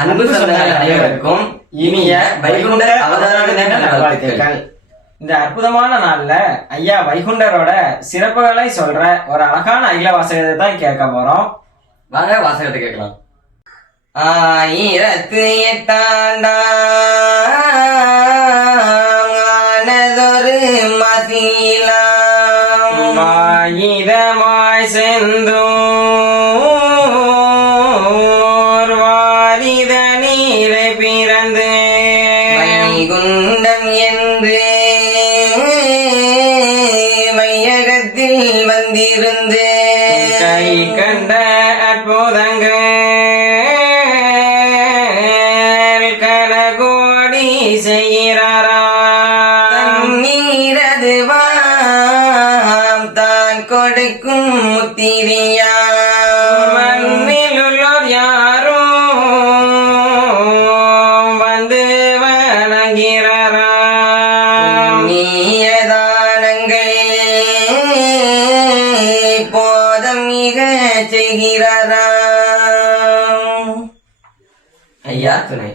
அன்பு சொந்தங்கள் அனைவருக்கும் இனிய வைகுண்டர் அவதார தின நல்வாழ்த்துக்கள். இந்த அற்புதமான நாள்ல ஐயா வைகுண்டரோட சிறப்புகளை சொல்ற ஒரு அழகான அகில வாசகத்தை தான் கேட்க போறோம். வாங்க வாசகத்தை கேட்கலாம். 1008ஆனதொரு மதிலாம் ஆயிரமாய் செந்தூர் வாரித நீரை பிறந்து வைகுண்டம் என்று மையகத்தில் வந்திருந்து கை கண்ட அற்புதங்கள் கனகோடி செய்கிறாராம். நீரதுவாம் தான் கொடுக்கும் முத்திரியா மண்ணில் உள்ளோர் யாரும் வந்து வணங்கிறாராம். நீயதானங்கள் போதம் மிக செய்கிறாராம். ஐயா துணை.